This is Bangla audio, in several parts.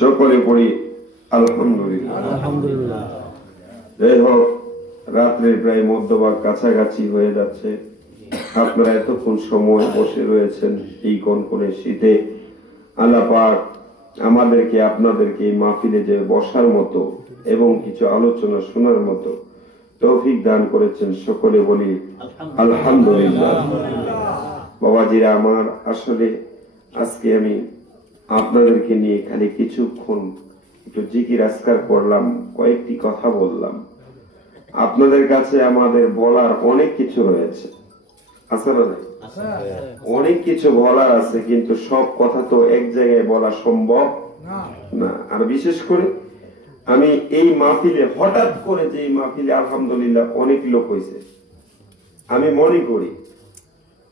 সকলে পড়ি আলহামদুলিল্লাহ। আলহামদুলিল্লাহ। যাই হোক, রাত্রের প্রায় মধ্যভাগ কাছাকাছি হয়ে যাচ্ছে। আপনারা এতক্ষণ সময় বসে রয়েছেন এই কনকনে শীতে। আল্লাহ পাক আমাদেরকে আপনাদেরকে এই মাহফিলে যে বসার মতো এবং কিছু আলোচনা শোনার মতো তৌফিক দান করেছেন। সকলে বলি আলহামদুলিল্লাহ। বাবাজিরা আমার, আসলে আজকে আমি আপনাদেরকে নিয়ে খালি কিছুক্ষণ একটু জিকির আজকার করলাম, কয়েকটি কথা বললাম। আপনাদের কাছে আমাদের বলার অনেক কিছু রয়েছে, আছে না? অনেক কিছু বলার আছে, কিন্তু সব কথা তো এক জায়গায় বলা সম্ভব না। আর বিশেষ করে আমি এই মাহফিলে হঠাৎ করে যে এই মাহফিলে আলহামদুলিল্লাহ অনেক লোক হয়েছে, আমি মনে করি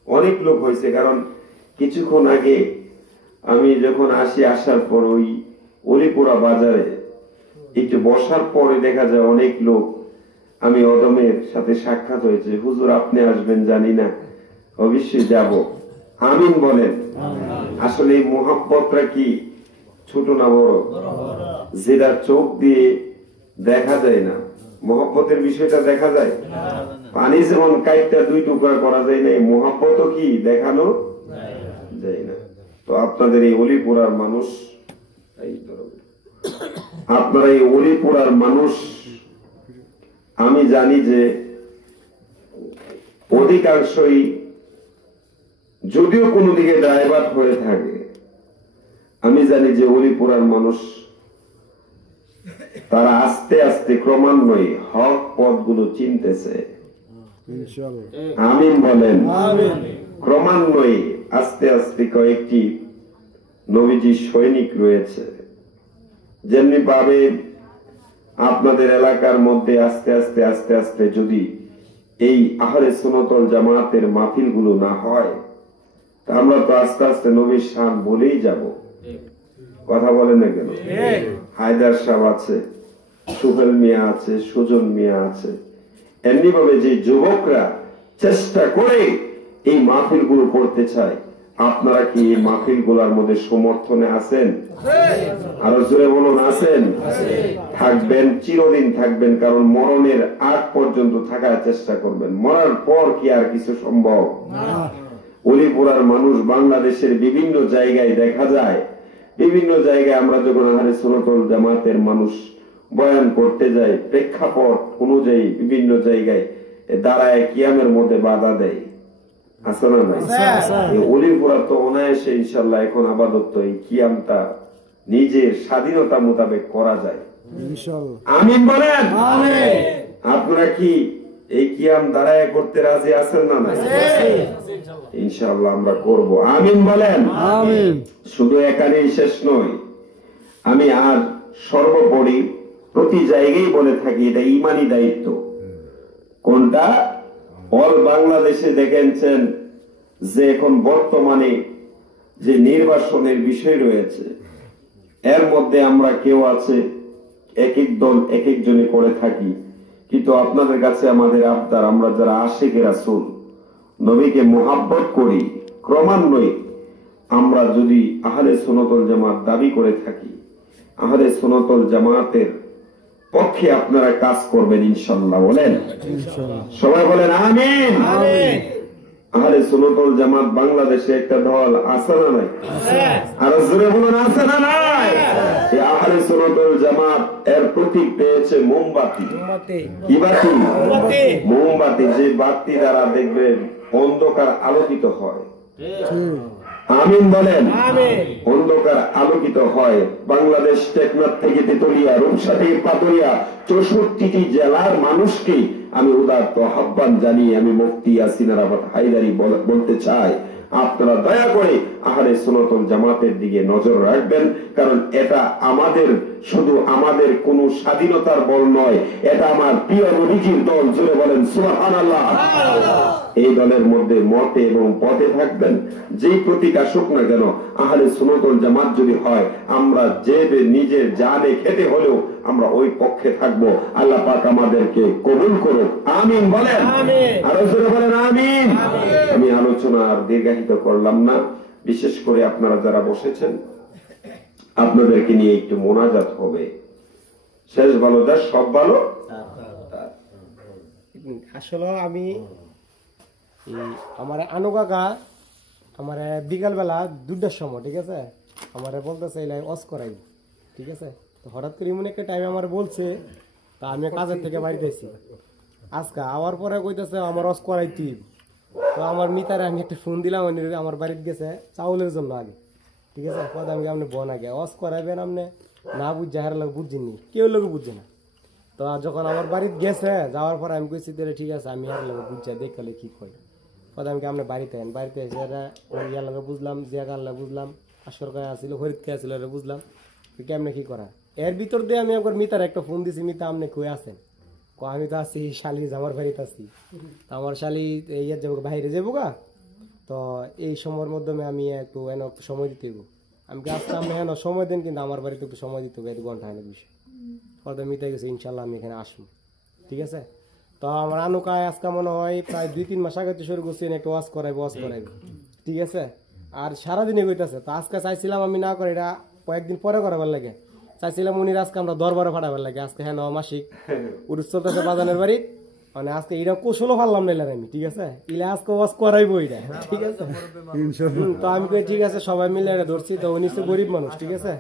অনেক লোক হয়েছে। কারণ কিছুক্ষণ আগে আমি যখন আসার পর ওই অলিপুরা বাজারে একটু বসার পরে দেখা যায় অনেক লোক। আমি অদমের সাথে সাক্ষাৎ হয়েছে, হুজুর আপনি আসবেন জানি না, অবশ্যই যাব, আমিন বলেন। আসলে এই মোহাব্বতটা কি ছোট না বড়? যেটা চোখ দিয়ে দেখা যায় না, মোহাব্বতের বিষয়টা দেখা যায়। পানি যেমন কাইটটা দুই টুকরা করা যায় না, এই মোহাব্বতও কি দেখানো যায় না। তো আপনাদের এই অলিপুরার মানুষ, আপনারা এই অলিপুরার মানুষ, আমি জানি যে অধিকাংশই যদিও কোনো দিকে ডাইভার্ট হয়ে থাকে, আমি জানি যে অলিপুরার মানুষ তারা আস্তে আস্তে ক্রমান্বয়ে হক পথগুলো চিনতেছে, আমিন বলেন। ক্রমান্বয়ে আস্তে আস্তে কয়েকটি নবীজি সৈনিক রয়েছে, যেমনি ভাবে আপনাদের এলাকার মধ্যে আস্তে আস্তে আস্তে আস্তে যদি এই আহলে সুন্নাতুল জামাতের মাহফিল গুলো না হয়, তা আমরা তো আস্তে আস্তে নবীর শান বলেই যাব। কথা বলেন না কেন? হায়দার সাহেব আছে, সুহেল মিয়া আছে, সুজন মিয়া আছে, এমনি ভাবে যে যুবকরা চেষ্টা করে এই মাহফিল গুলো করতে চায়, আপনারা কি এই মাহফিল গুলার মধ্যে সমর্থনে আছেন? আরো জোরে বলুন আছেন? থাকবেন, চিরদিন থাকবেন, কারণ মরণের আগ পর্যন্ত থাকার চেষ্টা করবেন। মরার পর কি আর কিছু সম্ভব? অলিপুরার মানুষ বাংলাদেশের বিভিন্ন জায়গায় দেখা যায়, বিভিন্ন জায়গায় আমরা যখন আহলে সুন্নাতুল জামাতের মানুষ বয়ান করতে যাই, প্রেক্ষাপট অনুযায়ী বিভিন্ন জায়গায় দাঁড়ায় কিয়ামের মধ্যে বাধা দেয়, আছে না নাই? অলিপুরা তো অনায়াসে ইনশাল্লাহ এখন আপাতত এই কিয়ামটা নিজের স্বাধীনতা মোতাবেক করা যায়, আমিন বলেন। আপনারা কি এই কিয়াম দাঁড়ায় করতে রাজি আছেন না নাই? ইনশাআল্লাহ আমরা করব, আমিন বলেন। শুধু এখানেই শেষ নয়, আমি আর সর্বোপরি প্রতি জায়গায় বলে থাকি, এটা ইমানি দায়িত্ব। কোনটা? অল বাংলাদেশে দেখেছেন যে এখন বর্তমানে যে নির্বাচনের বিষয় রয়েছে, এর মধ্যে আমরা কেউ আছে এক এক দল এক একজনে করে থাকি, কিন্তু আপনাদের কাছে আমাদের আবদার, আমরা যারা আশিকে রাসূল নবীকে মুহাব্বত করি, ক্রমান্বয়ে আমরা যদি আহলে সুন্নাতুল জামাত দাবি করে থাকি, আহলে সুন্নাতুল জামাতের পক্ষে আপনারা কাজ করবেন ইনশাআল্লাহ, বলেন সবাই, বলেন আমিন। আহলে সুন্নাতুল জামাত বাংলাদেশে একটা দল আছে না নাই? আর জোরে বলুন আছে না নাই? এই আহলে সুন্নাতুল জামাত এর প্রতীক পেয়েছে মোমবাতি। কি বাতি? মোমবাতি, যে বাতি দ্বারা দেখবেন অন্ধকার আলোকিত হয়, আমিন বলেন। অন্ধকার আলোকিত হয়। বাংলাদেশ টেকনাফ থেকে তেতুলিয়া, রূপসা থেকে পাতুরিয়া, 64টি জেলার মানুষকে আমি উদাত্ত আহ্বান জানিয়ে আমি মুফতি ইয়াসিন আরাফাত হায়দারি বলতে চাই, আপনারা দয়া করে আহলে সুন্নাতুল জামাতের দিকে নজর রাখবেন, কারণ এটা আমাদের শুধু আমাদের কোন স্বাধীনতার বল নয়, এটা আমার প্রিয় নবীজির দল। জোরে বলেন সুবহানাল্লাহ। এই দলের মধ্যে মতে এবং পথে থাকবেন, যেই প্রতীক আসুক না কেন, আহলে সুন্নাতুল জামাত যদি হয়, আমরা যে নিজের জানে খেতে হলেও আমরা ওই পক্ষে থাকবো। আল্লাহ পাক আমাদেরকে কবুল করুক, আমিন বলেন। আরো জোরে বলেন আমিন। আমি আলোচনা আর দীর্ঘায়িত করলাম না, বিশেষ করে আপনারা যারা বসেছেন আপনাদেরকে নিয়ে একটু মোনাজাত হবে। শেষ ভালো যার সব ভালো। আসলে আমি আমার আনু কাকা আমার বিকালবেলা 2টার সময়, ঠিক আছে, আমার বলতেছে অস করাই, ঠিক আছে। তো হঠাৎ করে এমন একটা টাইমে আমার বলছে, তা আমি কাজের থেকে বাড়িতে এসেছি আজকে আওয়ার পরে কইতেছে আমার অস করাই তুই। তো আমার মিতারে আমি একটা ফোন দিলাম, আমার বাড়িতে গেছে চাউলের জন্য আগে, ঠিক আছে। পরে আমি আপনি বোন আগে অস করাইবেন, আপনি না বুঝছে হার লোক বুঝছেননি, কেউ লোক বুঝছে না। তো যখন আমার বাড়িতে গেছে যাওয়ার পরে আমি কইছি তাহলে ঠিক আছে আমি আর লোক বুঝছে দেখলে কি কই। পরে আমি আপনার বাড়িতে বাড়িতে এসে ইয়ার লগে বুঝলাম, জিয়াকার লগে বুঝলাম, আশর কায় আসছিল, হরিত কায় আসছিল, বুঝলাম কেমনে কি করা। এর ভিতর দিয়ে আমি একবার মিতার একটা ফোন দিছি, মিতা আপনি কই আছেন? আমি তো আছি শালি আমার বাড়িতে আছি। তো আমার শালি ইয়ার যাবো বাইরে যাবো গা, তো এই সময়ের মাধ্যমে আমি একটু সময় দিতে হইব। আমি আসতে আপনি হেন সময় দেন, কিন্তু আমার বাড়িতে একটু সময় দিতে হবে, 1 ঘন্টা হয় না বিষয়। পরে মিতাই গেছে ইনশাল্লাহ আমি এখানে আসবো, ঠিক আছে। তো আমার আনুকায় আজকে মনে হয় প্রায় 2-3 মাস আগে শুরু করছি একটু ওয়াশ করাইবো, ঠিক আছে। আর সারাদিনে কইতাছে। তো আজকে চাইছিলাম আমি না করে, এটা কয়েকদিন পরে করাবার লাগে চাইছিলাম, উনি আজকে আমরা দরবারে ফাটাবার লাগে। আজকে হ্যাঁ মাসিক উরুস চলতেছে বাজানের বাড়ি, মানে আজকে এটা কৌশলও পারলাম না আমি, ঠিক আছে। ইলা আজকে ওয়াশ করাইবো এটা, ঠিক আছে। তো আমি কই ঠিক আছে সবাই মিলে এটা ধরছি। তো উনি তো গরিব মানুষ, ঠিক আছে।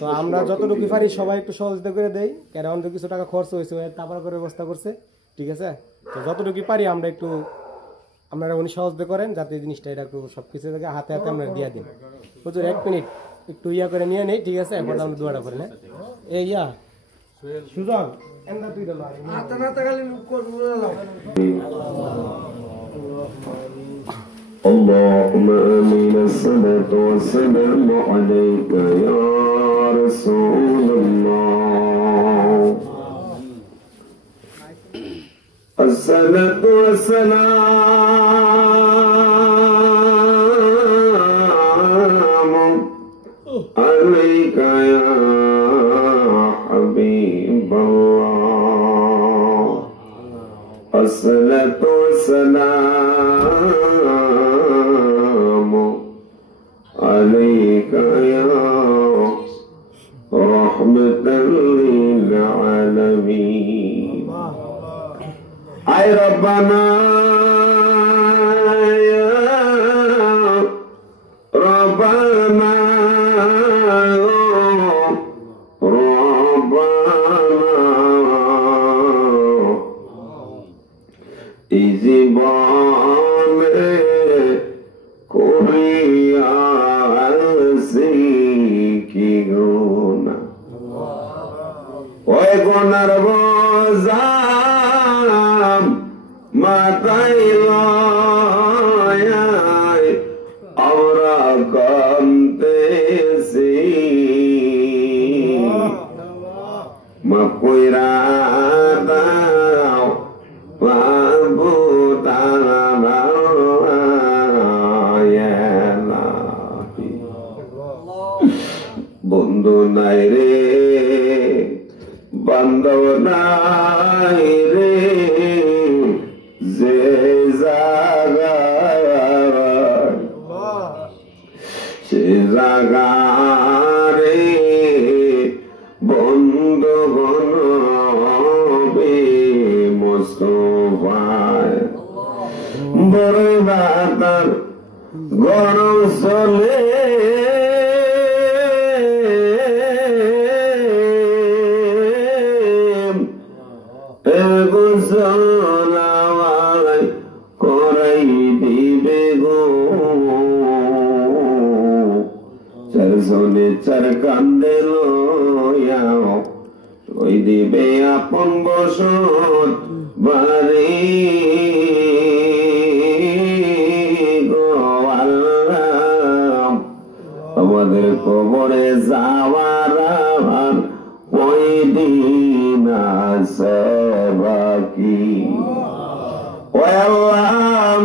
তো আমরা যতটুকু পারি সবাই একটু সহযোগিতা করে দেই, কারণ অন্য কিছু টাকা খরচ হয়েছে, তারপর করে ব্যবস্থা করছে, ঠিক আছে। তো যতটুকু পারি আমরা একটু আপনারা উনি সহযোগিতা করেন, যাতে এই জিনিসটা এটা একটু সবকিছু থেকে হাতে হাতে আমরা দিয়ে দিন। বুঝুন 1 মিনিট একটু ইয়া করে নিয়ে নেই, ঠিক আছে। এরপর আমরা দোয়াটা করি না এই ইয়া সুজন এন্ডা তুই দাও হাতে হাতে খালি করব না। اللهم آمين الصلاة والسلام عليك يا رسول الله. الصلاة والسلام عليك يا حبيب الله. الصلاة والسلام عليك يا رحمة للعالمين. أي ربنا يا ربنا জীবনে করিয়াছি কি গুনাহ, ওই গুনার বোঝা মাথায় লয় আমরা কাঁদতেছি। মাফ কইরা দাও মাবুদ বন্ধু নাই রে, বান্ধব নাই রে, যে জাগায় সে জাগারে বন্ধু গনবে মুস্তফায়। বড় বাতার গরম চলে করাই দিবে গো, চারজনে চার কান্দে লইয়াও ওই দিবে আপন বসত বাড়ি গো আল্লাহ। আমাদের কবরে যাওয়ার আবার ওই দিন আছে বাকি। ও আল্লাহ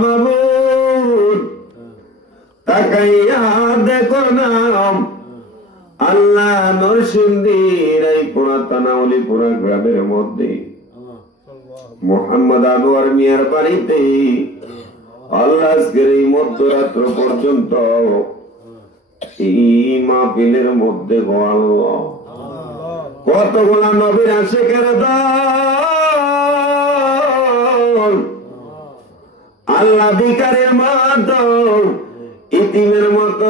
মাবুদ তাকাইয়া দেখো না আল্লাহ নরসিংদীর এই পুরাতন আউলিপুরা গ্রামের মধ্যে মোহাম্মদ আনোয়ার মিয়ার বাড়িতে আল্লাহ আজকের এই মধ্যরাত্র পর্যন্ত এই মাহফিলের মধ্যে গো আল্লাহ কতগুলা নবীর আশিকের দল, আল্লাহ ভিখারির মতো ইতিমের মতো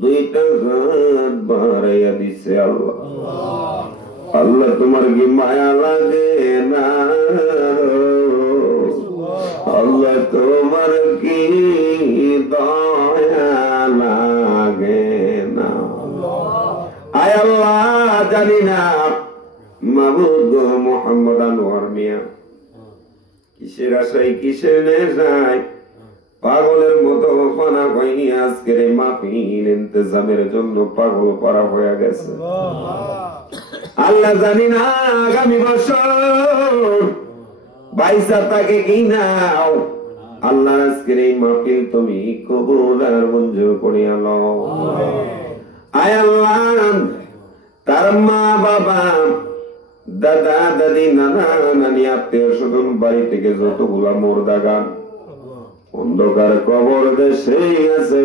দুইটা হাত বাড়াইয়া দিছে আল্লাহ। আল্লাহ তোমার কি মায়া লাগে না? আল্লাহ তোমার কি দয়া লাগে না? আয় আল্লাহ জানি না মাহবুব মোহাম্মদ আনোয়ার মিয়া কিসের আশায় কিসের নেশায় পাগলের মতো পানা হয়নি আজকের মাহফিল ইন্তজামের জন্য পাগল করা হয়ে গেছে। আল্লাহ জানি না আগামী বছর বাইসা তাকে কি নাও আল্লাহ আজকের এই মাহফিল তুমি কবুল আর মঞ্জুর করিয়া লও। আয় আল্লাহ তার মা বাবা দাদা দাদি নানা নানি আত্মীয় স্বজন বাড়ি থেকে যতগুলা মুর্দাগান অন্ধকার কবর দেশে আছে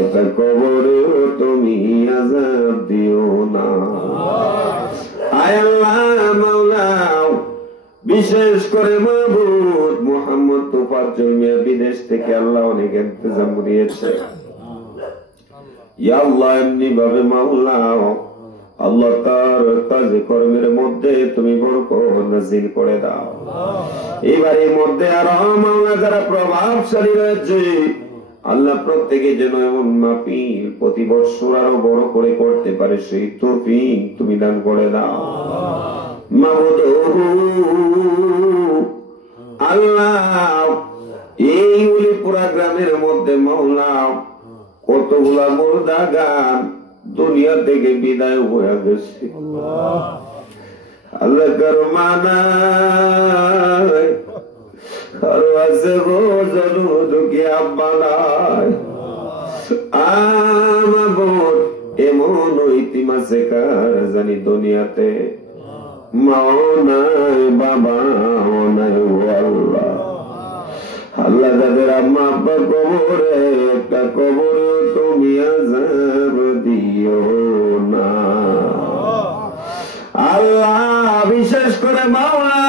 একটা কবরে তুমি আযাব দিও না। আয় আল্লাহ মাওলা বিশেষ করে মাহবুব মুহাম্মদ তোফাজ্জল মিয়া বিদেশ থেকে আল্লাহ অনেক ইন্তজাম দিয়েছে। ইয়া আল্লাহ এমনি ভাবে মাওলা আল্লাহ তার কাজে কর্মের মধ্যে তুমি বরকত নাযিল করে দাও। এইবারের মধ্যে আর মাওলা যারা প্রভাবশালী রয়েছে আল্লাহ প্রত্যেকে যেন এমন মাহফিল প্রতি বছর আরো বড় করে করতে পারে সেই তৌফিক তুমি দান করে দাও। মাবুদ আল্লাহ এই উলিপুরা গ্রামের মধ্যে মাওলা কতগুলা মুর্দা গান দুনিয়া থেকে বিদায় হয়ে গেছে। আল্লাহ করমানা কারো আছে গো জানু দুঃখী আব্বা নাই আমার এমন ইতিম আছে কার জানি দুনিয়াতে মাও নাই বাবাও নাই আল্লাহ। আল্লাহ যাদের আম্মা আব্বা কবরে একটা কবরে তুমি আযাব দিও না আল্লাহ। বিশেষ করে মাওলা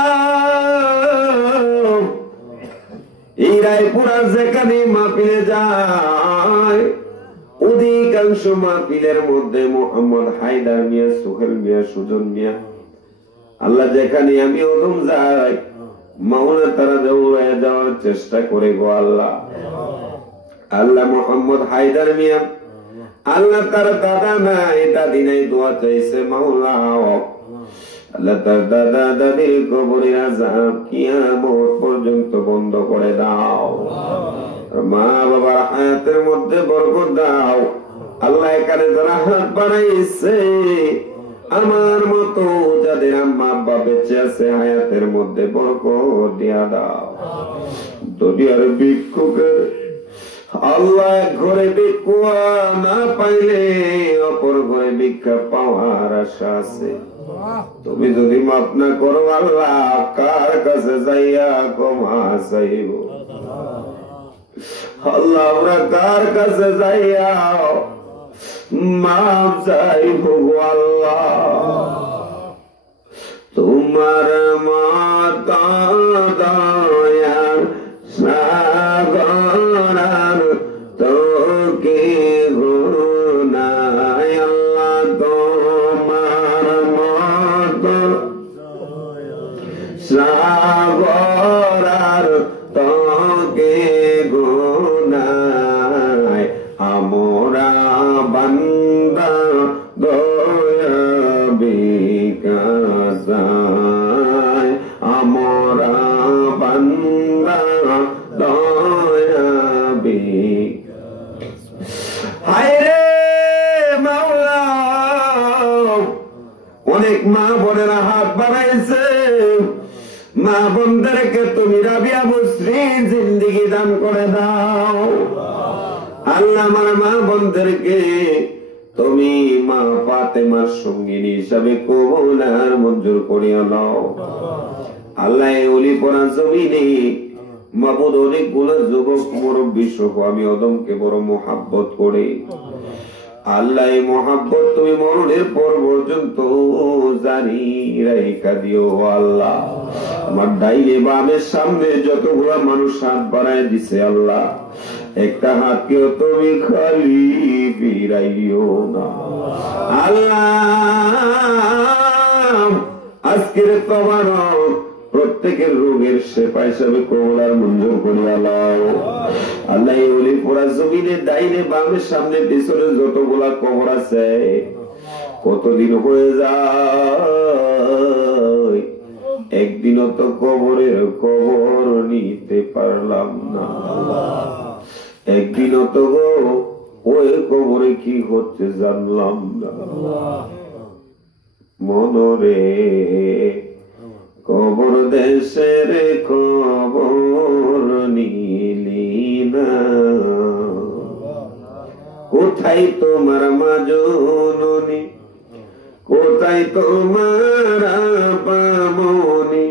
এই রায়পুরা যেখানে মাহফিলে যায় অধিকাংশ মাহফিলের মধ্যে মোহাম্মদ হায়দার মিয়া সোহেল মিয়া সুজন মিয়া আল্লাহ যেখানে আমি ওদম যাই মাওলা তারা দৌড়ায় যাওয়ার চেষ্টা করে গো আল্লাহ। আল্লাহ মোহাম্মদ হায়দার মিয়া আল্লাহ তার দাদা নাই দাদি নাই দোয়া চাইছে মাওলা আল্লাহ তার দাদা দাদির কবরের আযাব কিয়ামত পর্যন্ত বন্ধ করে দাও। মা বাবার হায়াতের মধ্যে বরকত দাও আল্লাহ। এখানে যারা হাত বাড়াইছে আমার মতো যাদের আম্মা আব্বা বেঁচে আছে হায়াতের মধ্যে বরকত দিয়া দাও। দুনিয়ার ভিক্ষুকের আল্লাহ ঘরে ভিক্ষা না পাইলে অপর ঘরে ভিক্ষা পাওয়ার আশা আছে। তুমি যদি মাফ না করো আল্লাহ কার কাছে যাইয়া ক্ষমা চাইব আল্লাহ? আমরা কার কাছে যাইয়া মাফ চাইব আল্লাহ? তোমার মাতা দয়া সাগরার তো কে গুনায় আল্লাহ তোমার মতো সাগরার তো কে গুনায় আমরা বান্দা দয়া বিকাশায় আমরা বান্দা দয়া হায় রে মাওলা অনেক মা বোনেরা হাত বাড়াইছে। মা বোনদেরকে তুমি রাবিয়া মুসরিন জিন্দেগি দান করে দাও আল্লাহ। আমার মা বোনদেরকে তুমি মা ফাতেমার সঙ্গিনী হিসাবে কবুল আর মঞ্জুর করিয়া নাও আল্লাহ। ওলি পরা জমিনে মাবুদ অনেকগুলো যুবক মুরব্বী সহ আমি অদমকে বড় মোহাব্বত করে আল্লাহ এই মোহাব্বত তুমি মরণের পর পর্যন্ত জানি রাইখা দিও আল্লাহ। আমার ডাইনে বামের সামনে যতগুলা মানুষ হাত বাড়ায় দিছে আল্লাহ, একটা হাতকেও তুমি খালি ফিরাইও না আল্লাহ। আজকের তোমার প্রত্যেকের রোগের সেবা হিসাবে কবুলার মঞ্জুর করে আল্লাহ। আল্লাহ এই অলিপুরা জমিনে ডাইনে বামের সামনে পিছনে যতগুলা কবর আছে কতদিন হয়ে যায়, একদিনও তো কবরের খবর নিতে পারলাম না। একদিনও তো গো ওই কবরে কি হচ্ছে জানলাম না। মনরে কবর দেশের খবর নিলি না, কোথায় তোমার মা জননী, কোথায় তোমার পামনি,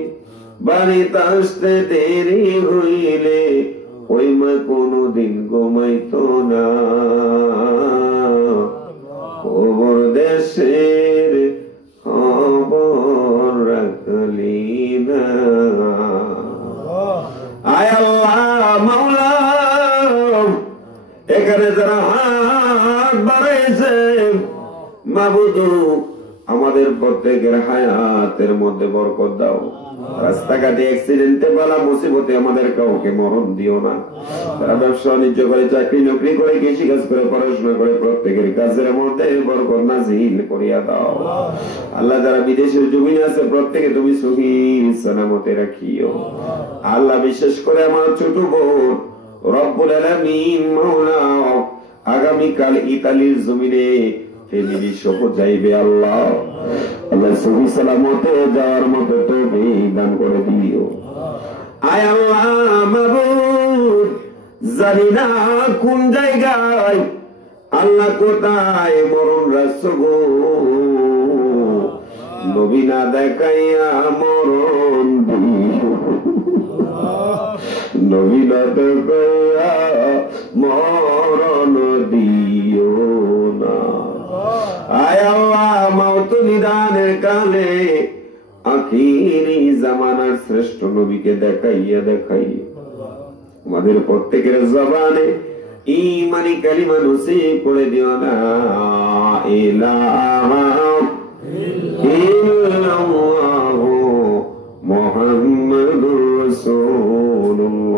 বাড়িতে আসতে দেরি হইলে ওই মা কোনদিন ঘুমাইতো না। কবর দেশের খবর রাখলি না। আয় আল্লাহ মাওলা, এখানে যারা হাত বাড়াইছে মাবুদ আমাদের প্রত্যেকের হায়াতের মধ্যে বরকত দাও। রাস্তাঘাটে অ্যাক্সিডেন্টে বালা মুসিবতে আমাদের কাউকে মরণ দিও না। তারা ব্যবসা বাণিজ্য করে, চাকরি নকরি করে, কৃষি কাজ করে, পড়াশোনা করে, প্রত্যেকের কাজের মধ্যে বরকত নাযিল করিয়া দাও আল্লাহ। যারা বিদেশের জমিনে আছে প্রত্যেকে তুমি সুখী সালামতে রাখিও আল্লাহ। বিশেষ করে আমার ছোট বোন রব্বুল আলামিন মাওলা আগামীকাল ইতালির জমিনে ফ্যামিলি সহ যাইবে আল্লাহ। আল্লাহ সুখী সালামতে যাওয়ার মতো তৌফিক দান করে দিও। আয় আল্লাহ মাবুদ, জানি না কোন জায়গায় আল্লাহ কোথায় মরণ রাখছো গো, নবী না দেখাইয়া মরণ দিও, নবী না দেখাইয়া মরণ দিও না। আয় আল্লাহ মাউত নিদানের কালে আখিরি জামানার শ্রেষ্ঠ নবীকে দেখাইয়া দেখাইয়া আমাদের প্রত্যেকের জবানে ঈমানি কালিমা নসিব করে দিও না। ইলাহা ইল্লাল্লাহু মুহাম্মাদুর রাসূলুল্লাহ।